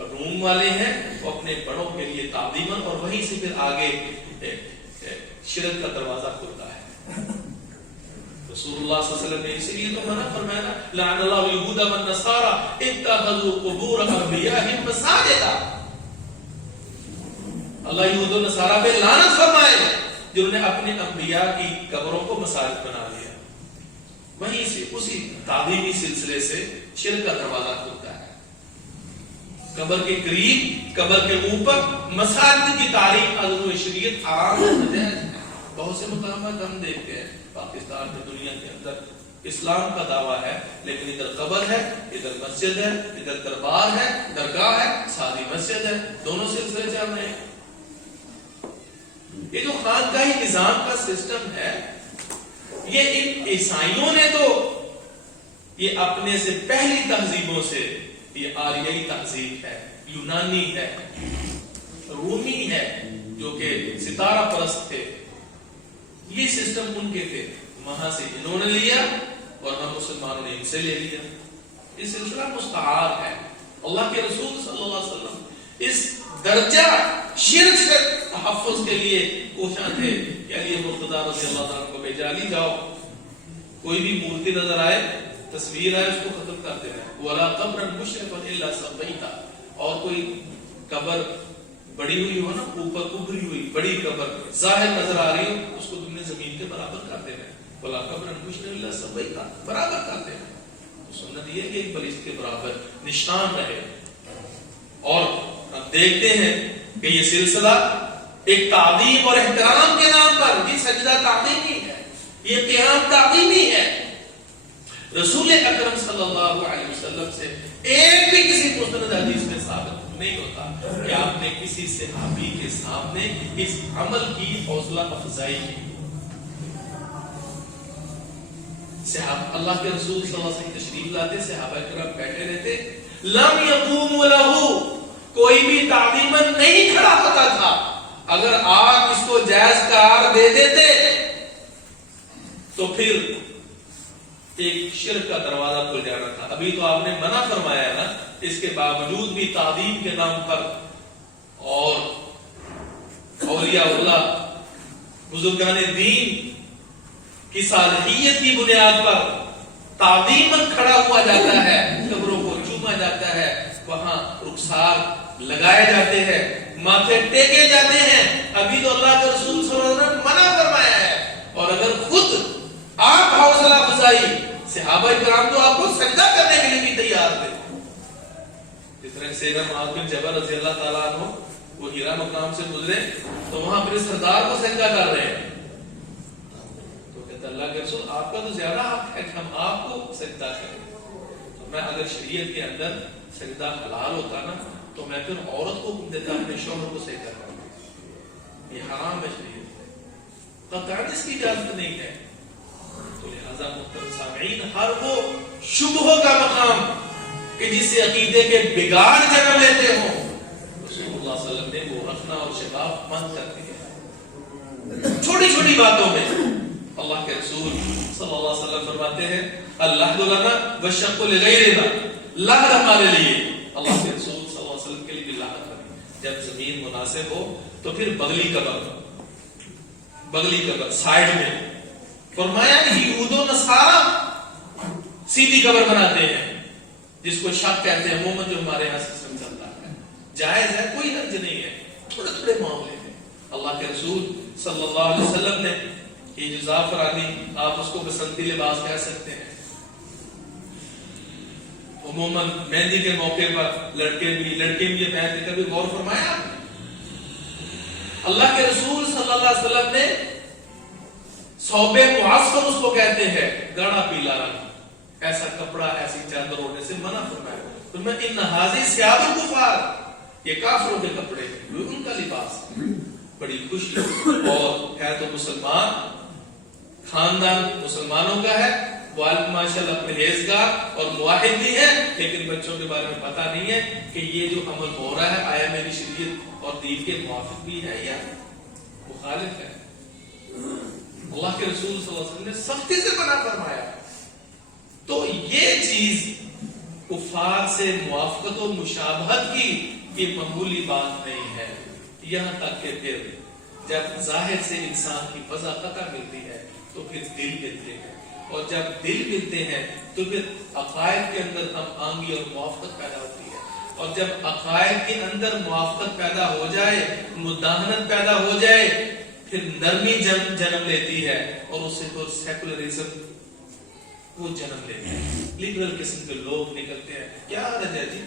روم والے ہیں، وہ اپنے بڑوں کے لیے تعظیماً، اور وہیں سے پھر آگے شرک کا دروازہ کھلتا ہے. رسول اللہ صلی اللہ علیہ وسلم نے اسی لیے تو منع فرمایا نا، لعن اللہ اليہود والنصارى اتخذوا قبور انبیاءهم مساجدا. اللہ یہود و نصارہ پہ لعنت فرمائے جنہوں نے اپنے انبیاء کی قبروں کو مساجد بنا لیا. وہیں سے اسی تعظیمی سلسلے سے شرک کا دروازہ کھلتا ہے. قبر کے قریب، قبر کے اوپر مساجد کی تعلیم عظم شریعت حرام ہے. بہت سے مقامات ہم دیکھتے ہیں پاکستان میں، دنیا کے اندر اسلام کا دعویٰ ہے، لیکن ادھر قبر ہے، ادھر مسجد ہے، ادھر دربار ہے، درگاہ ہے، سادی مسجد ہے، دونوں سلسلے چل رہے ہیں. یہ جو خانقاہی نظام کا سسٹم ہے، یہ ان عیسائیوں نے تو یہ اپنے سے پہلی تہذیبوں سے، یہ آریائی تہذیب ہے، یونانی ہے، رومی ہے، جو کہ ستارہ پرست تھے. یہ سسٹم ان کے تھے، وہاں سے انہوں نے لیا اور ہم مسلمانوں نے ان سے لے لیا. یہ سلسلہ مستعار ہے. اللہ کے رسول صلی اللہ علیہ وسلم اس درجہ شرک سے تحفظ کے لیے کوشاں تھے کہ علی مرتضیٰ رضی اللہ عنہ کو بھیجا، لی جاؤ کوئی بھی مورتی نظر آئے، تصویر آئے، اس کو ختم کر دینا. وَلَا قَبْرًا مُشْرِفًا إِلَّا سَوَّيْتَهُ. اور کوئی قبر بڑی ہوئی ہو نا، اوپر ابھری ہوئی بڑی قبر ظاہر نظر آ رہی ہو، اس کو تم نے زمین کے برابر کر دینا. وَلَا قَبْرًا مُشْرِفًا إِلَّا سَوَّيْتَهُ، برابر کر دینا. سنت یہ ہے کہ ایک فرشتے کے برابر نشان رہے. اور ہم دیکھتے ہیں کہ یہ سلسلہ ایک تعظیم اور احترام کے نام پر، یہ سجدہ تعظیمی ہے، یہ قیام تعظیمی ہے. رسول اکرم صلی اللہ علیہ وسلم سے ایک بھی کسی مستند حدیث میں ثابت نہیں ہوتا کہ آپ نے کسی صحابی کے سامنے اس عمل کی حوصلہ افزائی کی. اللہ کے رسول صلی اللہ علیہ وسلم تشریف لاتے، صحابہ کرام بیٹھے رہتے، لم یقوم لہ، کوئی بھی تعظیماً نہیں کھڑا ہوتا تھا. اگر آپ اس کو جائز قرار دے دیتے تو پھر ایک شرک کا دروازہ کھل جانا تھا. ابھی تو آپ نے منع فرمایا ہے نا، اس کے باوجود بھی تعظیم کے نام پر اور اولیاء اللہ بزرگان دین کی صالحیت کی بنیاد پر تعظیماً کھڑا ہوا جاتا ہے، قبروں کو چوما جاتا ہے، وہاں رخسار لگائے جاتے ہیں، ماتھے ٹیکے جاتے ہیں. ابھی تو اللہ کے رسول صلی اللہ علیہ وسلم نے منع فرمایا ہے. اور اگر خود آپ حوصلہ افزائی، صحابہ کرام تو آپ کو سجدہ کرنے کے لیے بھی تیار تھے. جس طرح سیدنا معاذ بن جبل رضی اللہ تعالیٰ عنہ وہ ہیرا مقام سے گزرے تو وہاں اپنے سردار کو سجدہ کر رہے ہیں. اللہ کے رسول آپ کا تو زیادہ حق ہے کہ ہم آپ کو سجدہ کریں. تو میں اگر شریعت کے اندر سجدہ حلال ہوتا نا تو میں پھر عورت کو حکم دیتا اپنے شوہر کو سجدہ کرنا. یہ حرام ہے شریعت میں، قطعاً اس کی اجازت نہیں ہے. تو لہذا محترم سامعین، ہر وہ شبہوں کا مقام کہ جس سے عقیدے کے بگاڑ جنم لیتے ہوں، رسول اللہ صلی اللہ علیہ وسلم نے وہ رکھنا اور شفاف بند کر دیا. چھوٹی چھوٹی باتوں میں اللہ کے رسول صلی اللہ علیہ وسلم فرماتے ہیں، اللہ لنا والشق لغیرنا، لحد ہمارے لیے. اللہ کے رسول صلی اللہ علیہ وسلم کے لیے بھی لحد کریں. جب زمین مناسب ہو تو پھر بغلی قبر سائڈ میں. فرمایا کہ یہود و نصارہ سیدھی قبر بناتے ہیں، جس کو شق کہتے ہیں، عموماً جو ہمارے یہاں سسٹم چلتا ہے. جائز ہے، کوئی حرج نہیں ہے، تھوڑے تھوڑے معاملے ہیں. اللہ کے رسول صلی اللہ علیہ وسلم نے یہ جو زعفرانی، آپ اس کو بسنتی لباس کہہ سکتے ہیں، عموماً مہندی کے موقع پر لڑکے بھی یہ پہنتے. کبھی غور فرمایا؟ اللہ کے رسول صلی اللہ علیہ وسلم نے ثوب معصفر اس کو کہتے ہیں، گاڑا پیلا رنگ، ایسا کپڑا ایسی چادر اوڑھنے سے منع فرمایا. تو میں ان حاضی ثیاب الکفار، یہ کافروں کے کپڑے، ان کا لباس. بڑی خوشی. اور ہے تو مسلمان، خاندان مسلمانوں کا ہے، والد ماشاءاللہ پرہیزگار اور موحد بھی ہے، لیکن بچوں کے بارے میں پتہ نہیں ہے کہ یہ جو عمل ہو رہا ہے آیا میری شریعت اور دین کے موافق بھی ہے یا مخالف ہے. اللہ کے رسول صلی اللہ علیہ وسلم نے سختی سے منع فرمایا. تو یہ چیز کفار سے موافقت اور مشابہت کی یہ معمولی بات نہیں ہے. یہاں تک کہ پھر جب ظاہر سے انسان کی فضا قطع ملتی ہے تو پھر دل ملتے ہیں، اور جب دل ملتے ہیں تو پھر عقائد کے اندر ہم آہنگی اور موافقت پیدا ہوتی ہے. اور جب عقائد کے اندر موافقت پیدا ہو جائے، مداہنت پیدا ہو جائے، پھر نرمی جنم لیتی ہے، اور اس سے تو سیکولرزم وہ جنم لیتی ہے. لبرل قسم کے لوگ نکلتے ہیں، کیا حرج ہے جی،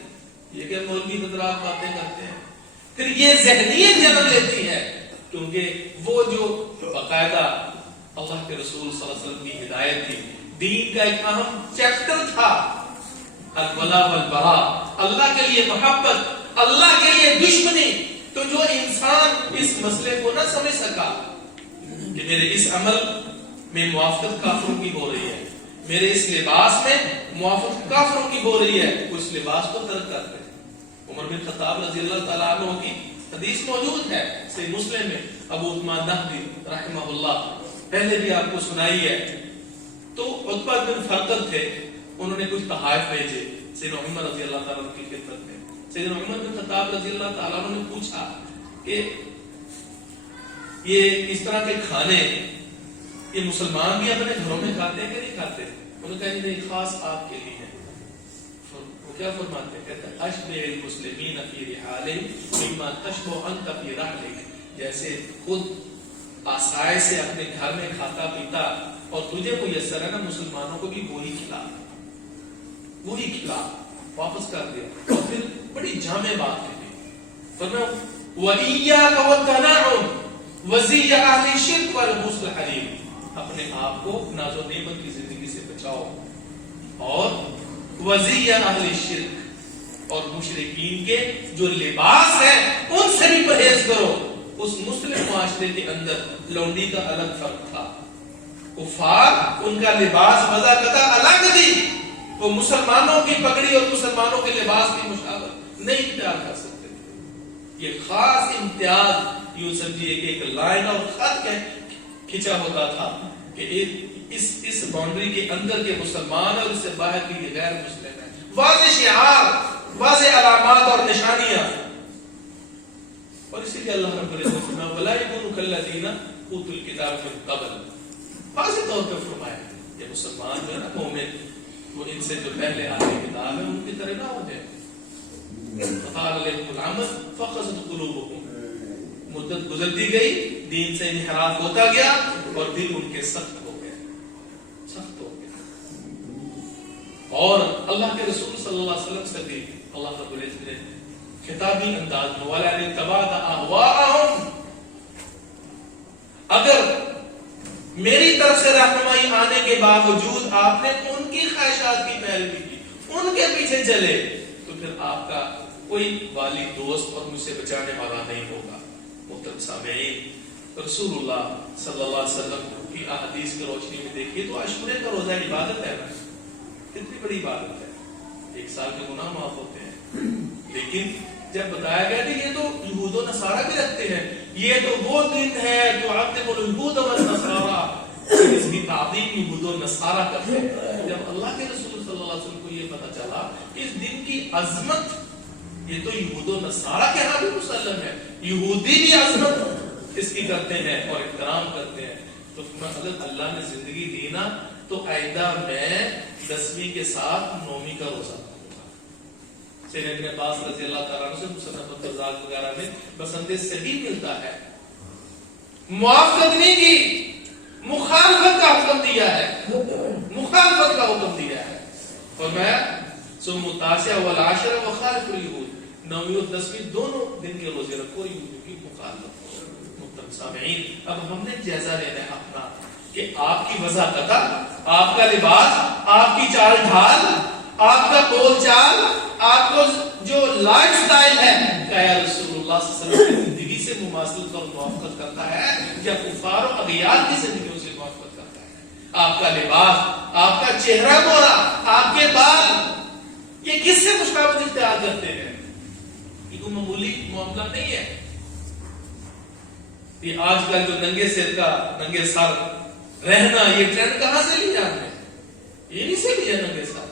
یہ کہ مولوی بدراف باتیں کرتے ہیں. پھر یہ ذہنیت جنم لیتی ہے، کیونکہ وہ جو باقاعدہ اللہ کے رسول صلی اللہ علیہ وسلم کی ہدایت تھی، دین کا ایک اہم چیپٹر تھا، الولاء والبراء، اللہ کے لیے محبت، اللہ کے لیے دشمنی. تو جو انسان اس مسئلے کو نہ سمجھ سکا کہ میرے اس عمل میں موافقت کافروں کی ہو رہی ہے، میرے اس لباس میں موافقت کافروں کی ہو رہی ہے، وہ اس لباس کو ترک کرتے ہیں۔ عمر بن خطاب رضی اللہ تعالیٰ عنہ کی حدیث موجود ہے صحیح مسلم میں، ابو عثمان نہدی رحمہ اللہ پہلے بھی آپ کو سنائی ہے۔ تو عتبہ بن فرقد تھے، انہوں نے کچھ تحائف بھیجے سیدنا عمر رضی اللہ تعالیٰ عنہ کی خدمت میں۔ سیدنا عمر بن خطاب رضی اللہ تعالیٰ عنہ نے پوچھا کہ یہ اس طرح کے کھانے یہ مسلمان بھی اپنے گھروں میں کھاتے ہیں کہ نہیں کھاتے؟ انہوں نے کہا نہیں، خاص آپ کے لیے ہے۔ وہ کیا فرماتے ہیں؟ کہتے ہیں اشبع المسلمین فی رحالہم مما تشبع انت فی رحلک، جیسے خود آسائے سے اپنے گھر میں کھاتا پیتا اور تجھے میسر ہے نا، مسلمانوں کو بھی وہی کھلا، وہی کھلا، واپس کر دیا۔ اور پھر بڑی جامع بات کہی، فرمایا وَإِيَّاكَ وَالتَّنَعُمَ وَزِيَّ أَهْلِ الشِّرْكِ وَالْغُسْلِ الْحَرِيمِ، اپنے آپ کو ناز و نعمت کی زندگی سے بچاؤ، اور وَزِيَّ أَهْلِ الشِّرْكِ، اور مشرکین کے جو لباس ہے ان سے بھی پرہیز کرو۔ اس مسلم معاشرے کے اندر لونڈی کا الگ فرق تھا، کفار ان کا لباس بذاتہ الگ تھی، وہ مسلمانوں کی پگڑی اور مسلمانوں کے لباس کی مشابہت نہیں اختیار کر سکتے تھے۔ یہ خاص امتیاز یوں سمجھیے کہ ایک لائن اور خط کھینچا ہوتا تھا کہ اس باؤنڈری کے اندر کے مسلمان اور اس سے باہر کے یہ غیر مسلم ہیں۔ واضح شعار، واضح علامات اور نشانیاں، اور اسی لیے اللہ رب العزت نے فرمایا وَلَا يَكُونُوا كَالَّذِينَ أُوتُوا الْكِتَابَ مِن قَبْلُ، واضح طور پر فرمایا یہ مسلمان جو ہے نا مومن، وہ ان سے جو پہلے آگے کتاب ہے ان کی طرح نہ ہو جائے۔ فَطَالَ عَلَيْهِمُ الْعَمَدُ فَقَسَتْ قُلُوبُهُمْ، مدت گزرتی گئی، دین سے انحراف ہوتا گیا اور دل ان کے سخت ہو گئے، سخت ہو گئے۔ اور اللہ کے رسول صلی اللہ علیہ وسلم سے بھی اللہ رب العزت نے خطابی انداز میں وَلَئِن اتَّبَعْتَ أَهْوَاءَهُمْ، اگر میری طرف سے رہنمائی آنے کے باوجود آپ نے ان کی خواہشات کی پیروی کی، ان کے پیچھے چلے، تو پھر آپ کا کوئی والی دوست اور مجھ سے بچانے والا نہیں ہوگا۔ محترم سامعین، رسول اللہ صلی اللہ علیہ وسلم کی احادیث کی روشنی میں دیکھیے تو عاشورے کا روزہ عبادت ہے نا، کتنی بڑی عبادت ہے، ایک سال کے گناہ معاف ہوتے ہیں۔ لیکن جب بتایا گیا کہ یہ تو یہود و نصارہ بھی رکھتے ہیں، یہ تو وہ دن ہے جو عظیم اليہود والنصارى، اس کی تعظیم یہود و نصارہ کرتے ہیں۔ جب اللہ کے رسول صلی اللہ علیہ وسلم کو یہ پتا چلا اس دن کی عظمت یہ تو یہود و نصارہ کے ہاں بھی مسلم ہے، یہودی بھی عظمت اس کی کرتے ہیں اور احترام کرتے ہیں، تو اگر اللہ نے زندگی دی نا تو آئندہ میں 10ویں کے ساتھ 9ویں کا روزہ سیدنا ابن عباس رضی اللہ تعالیٰ عنہ سے مصنف الرزاق وغیرہ میں بسند صحیح ملتا ہے، موافقت نہیں کی، مخالفت کا حکم دیا ہے، مخالفت کا حکم دیا ہے۔ فرمایا ثم التاسع والعاشر وخالفوا اليهود، 9ویں اور 10ویں دونوں دن کے روزے رکھو، یہودیوں کی مخالفت کرو۔ محترم سامعین، اب ہم نے جائزہ لینا ہے اپنا کہ آپ کی وضاحت، آپ کا لباس، آپ کی چال ڈھال، آپ کا بول چال، آپ کو جو لائف سٹائل ہے، کیا رسول اللہ صلی اللہ علیہ وسلم کی زندگی سے مماثلت اور موافقت کرتا ہے یا کفار و اغیار کی زندگیوں سے موافقت کرتا ہے؟ آپ کا لباس، آپ کا چہرہ گورا، آپ کے بال، یہ کس سے مشابہت اختیار کرتے ہیں؟ یہ کوئی معمولی معاملہ نہیں ہے۔ یہ آج کل جو ننگے سر کا، ننگے سر رہنا، یہ ٹرینڈ کہاں سے لیا ہم نے؟ یہ نہیں سے لیا ننگے سر،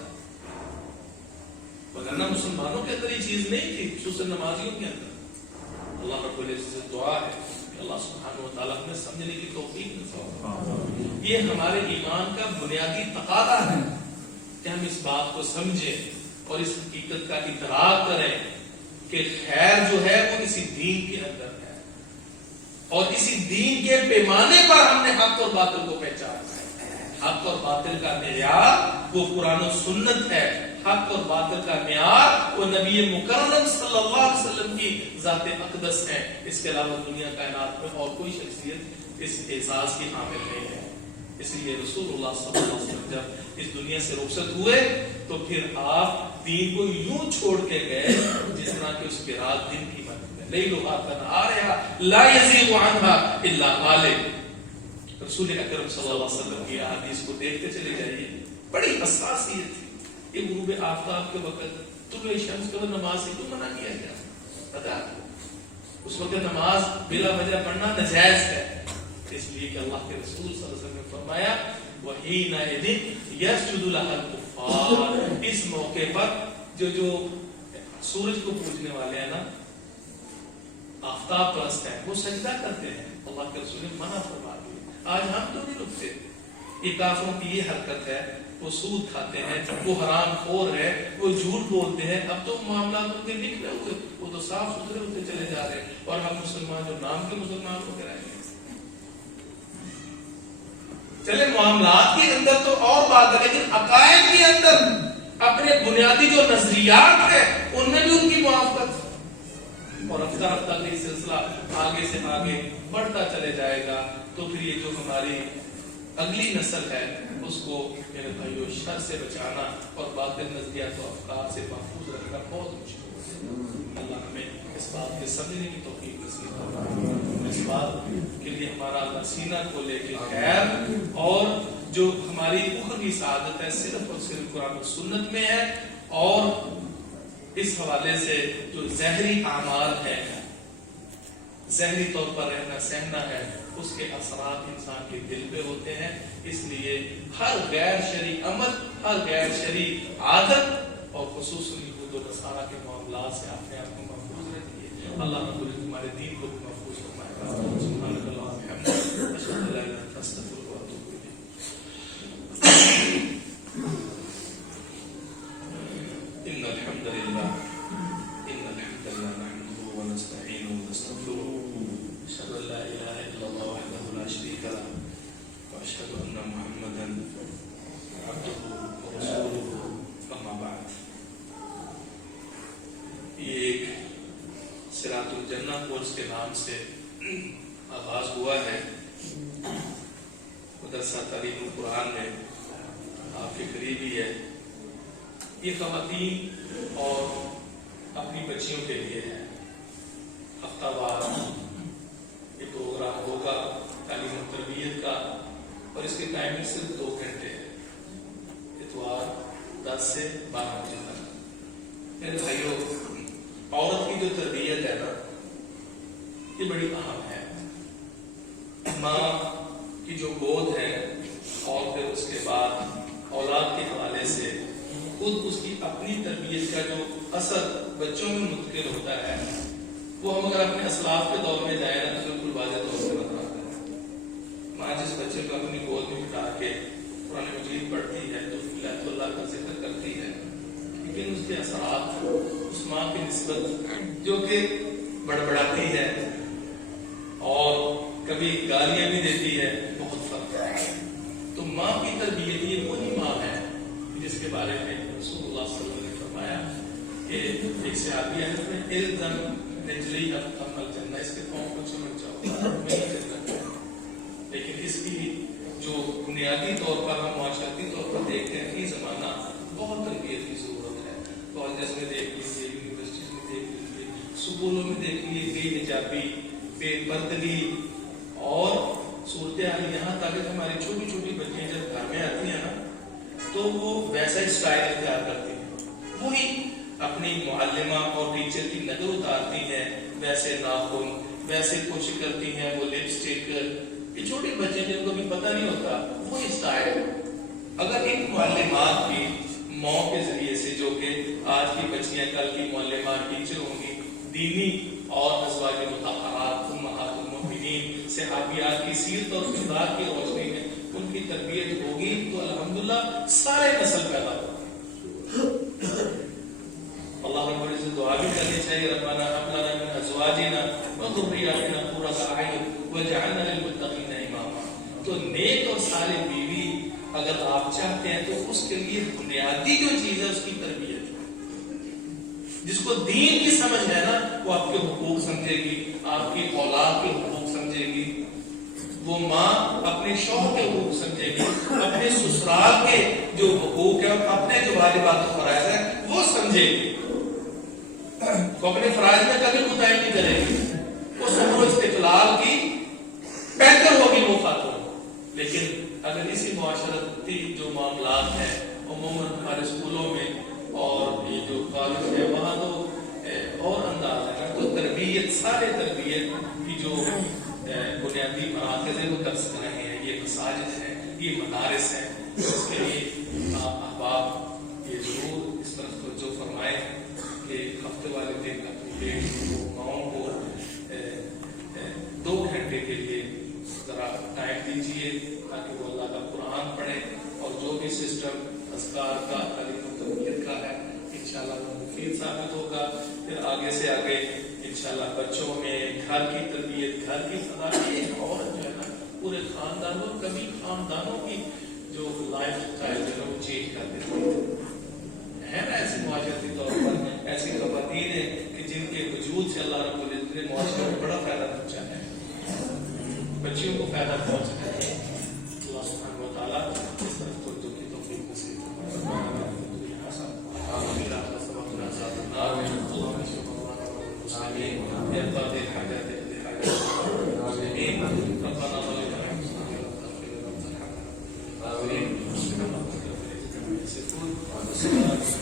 وگرنہ مسلمانوں کے اندر یہ چیز نہیں تھی، خصوصاً نمازیوں کے اندر۔ اللہ رب العزت سے دعا ہے کہ اللہ سبحانہ وتعالیٰ ہمیں سمجھنے کی توفیق نصیب، یہ ہمارے ایمان کا بنیادی تقاضا ہے کہ ہم اس بات کو سمجھیں اور اس حقیقت کا ادراک کریں کہ خیر جو ہے وہ اسی دین کے اندر ہے، اور اسی دین کے پیمانے پر ہم نے حق اور باطل کو پہچانا ہے۔ حق اور باطل کا معیار وہ قرآن و سنت ہے، حق اور باطل کا معیار وہ نبی مکرم صلی اللہ علیہ وسلم کی ذات اقدس ہے۔ اس کے علاوہ دنیا کائنات میں اور کوئی شخصیت اس اعزاز کی حامل نہیں ہے۔ اس لیے رسول اللہ صلی اللہ علیہ وسلم جب اس دنیا سے رخصت ہوئے تو پھر آپ دین کو یوں چھوڑ کے گئے جس طرح کہ اس کی رات دن کی مانند ہے، لیلھا کنہارھا لا یزیغ عنھا الا ہالک۔ رسول اکرم صلی اللہ علیہ وسلم کی احادیث کو دیکھتے چلے جائیے، بڑی حساسیت تھی. یہ غروب آفتاب کے وقت طلوع شمس کو نماز سے کیوں منع کیا گیا؟ پتا اس وقت نماز بلا وجہ پڑھنا ناجائز ہے، اس لیے کہ اللہ کے رسول صلی اللہ علیہ وسلم نے فرمایا وَحِينَئِذٍ يَسْجُدُ لَهَا الْكُفَّارُ. اس موقع پر جو سورج کو پوجنے والے ہیں نا، آفتاب پرست ہیں، وہ سجدہ کرتے ہیں. اللہ کے رسول نے منع فرما دیا. آج ہم تو نہیں رکتے. یہ کافروں کی یہ حرکت ہے، وہ سود کھاتے ہیں، وہ حرام خور ہے، وہ جھوٹ بولتے ہیں. اب تو معاملات ان کے نکلے ہوئے، وہ تو صاف ستھرے ہوتے چلے جا رہے ہیں، اور ہم مسلمان جو نام کے مسلمان ہو کے رہیں گے. چلے معاملات کے اندر تو اور بات ہے، لیکن عقائد کے اندر اپنے بنیادی جو نظریات ہیں ان میں بھی ان کی موافقت، اور رفتہ رفتہ یہ سلسلہ آگے سے آگے بڑھتا چلے جائے گا. تو پھر یہ جو ہماری اگلی نسل ہے اس کو میرے بھائیو شر سے بچانا اور باطل نظریات و افکار سے محفوظ رکھنا بہت مشکل ہے. اللہ ہمیں اس بات کے سمجھنے کی توفیق نصیب فرمائے، اس بات کے لیے ہمارا سینہ کھولے کہ خیر اور جو ہماری اخروی سعادت ہے صرف اور صرف قرآن و سنت میں ہے، اور اس حوالے سے جو ظاہری اعمال ہے، ظاہری طور پر رہنا سہنا ہے، اس کے اثرات انسان کے دل پہ ہوتے ہیں. اس لیے ہر غیر شرعی عمل، ہر غیر شرعی عادت اور خصوصاً یہود و نصارہ کے معاملات سے اپنے آپ کو محفوظ رکھیے. اللہ رب العزت ہمارے دین کو بھی محفوظ فرمائے گا. سبحانک اللہم و بحمدک، اشہد ان لا الہ الا انت، استغفرک و اتوب الیک. ان الحمد للہ نحمده ونستعینه ونستغفره، اشهد ان لا اله الا الله وحده لا شريك له واشهد ان محمدا عبده ورسوله، اما بعد. یہ ایک صراط الجنہ کورس کے نام سے آغاز ہوا ہے. مدرسہ تعلیم القرآن میں آپ کے قریب ہی ہے. یہ خواتین اور اپنی بچیوں کے لیے ہے. ہفتہ وار یہ پروگرام ہوگا تعلیم و تربیت کا، اور اس کی ٹائمنگ صرف 2 گھنٹے ہے، اتوار 10 سے 12 بجے تک. میرے بھائیوں، عورت کی جو تربیت ہے نا، یہ بڑی اہم ہے. ماں کی جو گود ہے اور پھر اس کے بعد اولاد کے حوالے سے خود اس کی اپنی تربیت کا جو اثر بچوں میں منتقل ہوتا ہے، وہ ہم اگر اپنے اسلاف کے دور میں جائیں نا تو بالکل واضح طور سے نظر آتا ہے. ماں جس بچے کو اپنی گود میں اٹھا کے قرآن مجید پڑھتی ہے تو اللہ کا ذکر کرتی ہے، لیکن اس کے اثرات اس ماں کی نسبت جو کہ بڑبڑاتی ہے اور کبھی گالیاں بھی دیتی ہے، بہت فرق ہے. تو ماں کی تربیت یہ وہی ماں ہے جس کے بارے میں رسول اللہ صلی اللہ علیہ وسلم نے فرمایا کہ ایک صحابی ہے نے الزم نجلی افقم الجنہ، اس کے قوم کو سمجھ جاؤ میں جنت ہے. لیکن اس کی جو بنیادی طور پر ہم معاشرتی طور پر دیکھتے ہیں کہ زمانہ بہت تربیت کی ضرورت ہے. کالجز میں دیکھ لیجیے، یونیورسٹیز میں دیکھ لیجیے، اسکولوں میں دیکھ لیجیے، بے حجابی، بے پردگی، اور صورتحال یہاں تک کہ ہماری چھوٹی چھوٹی بچیاں جب گھر میں آتی ہیں نا تو وہ ویسا اسٹائل اختیار کرتی ہیں، وہی اپنی معلمہ اور ٹیچر کی نظر اتارتی ہیں، ویسے ناخن، ویسے کچھ کرتی ہیں، وہ لپسٹک. یہ چھوٹے بچے جن کو بھی پتہ نہیں ہوتا وہی اسٹائل. اگر ان معلمات کی ماں کے ذریعے سے، جو کہ آج کی بچیاں کل کی معلمات ٹیچر ہوں گی، دینی اور ازواج مطہرات امہات المؤمنین صحابیات کی سیرت اور کردار کی روشنی میں ان کی تربیت ہوگی تو الحمدللہ سارے نسل پیدا ہوگا. اللہ رب العزت دعا بھی کرنی چاہیے، ربنا هب لنا من ازواجنا وذرياتنا قرة اعين واجعلنا للمتقين اماما. تو نیک اور صالح بیوی اگر آپ چاہتے ہیں تو اس کے لیے بنیادی جو چیز ہے اس کی تربیت ہے. جس کو دین کی سمجھ ہے نا وہ آپ کے حقوق سمجھے گی، آپ کی اولاد کے حقوق سمجھے گی. وہ ماں اپنے شوہر کے حقوق سمجھے گی، اپنے سسرال کے جو حقوق ہیں، اپنے جو واجبات و فرائض ہیں وہ سمجھے گی. وہ اپنے فرائض میں کبھی کوتاہی نہیں کرے گی، وہ صبر و استقلال کی بہتر ہوگی وہ خاتون. لیکن اگر اسی معاشرتی جو معاملات ہیں سارے تربیت کی جو بنیادی مراکز ہیں وہ درس کر رہے ہیں. یہ مساجد ہیں, یہ مدارس ہیں. اس کے لیے آپ احباب یہ ضرور اس پر توجہ فرمائیں کہ ہفتے والے دن اپنی ماؤں کو 2 گھنٹے کے لیے ذرا ٹائم دیجیے تاکہ وہ اللہ کا قرآن پڑھیں, اور جو بھی سسٹم اذکار کا, تعلیم و تربیت کا ہے انشاءاللہ وہ مفید ثابت ہوگا. پھر آگے سے آگے انشاءاللہ بچوں میں گھر کی تربیت, گھر کی فضا کی اور جو ہے نا پورے خاندانوں, کبھی خاندانوں کی جو لائف اسٹائل جو ہے وہ چینج کر دیتے ہیں نا. ایسے معاشرتی طور پر ایسی خواتین ہیں کہ جن کے وجود سے اللہ رب العزت نے معاشرے کو بڑا فائدہ پہنچا ہے, بچیوں کو فائدہ پہنچا ہے. اللہ سبحانہ و تعالیٰ اس طرف توجہ کی توفیق نصیب فرمائے. ربنا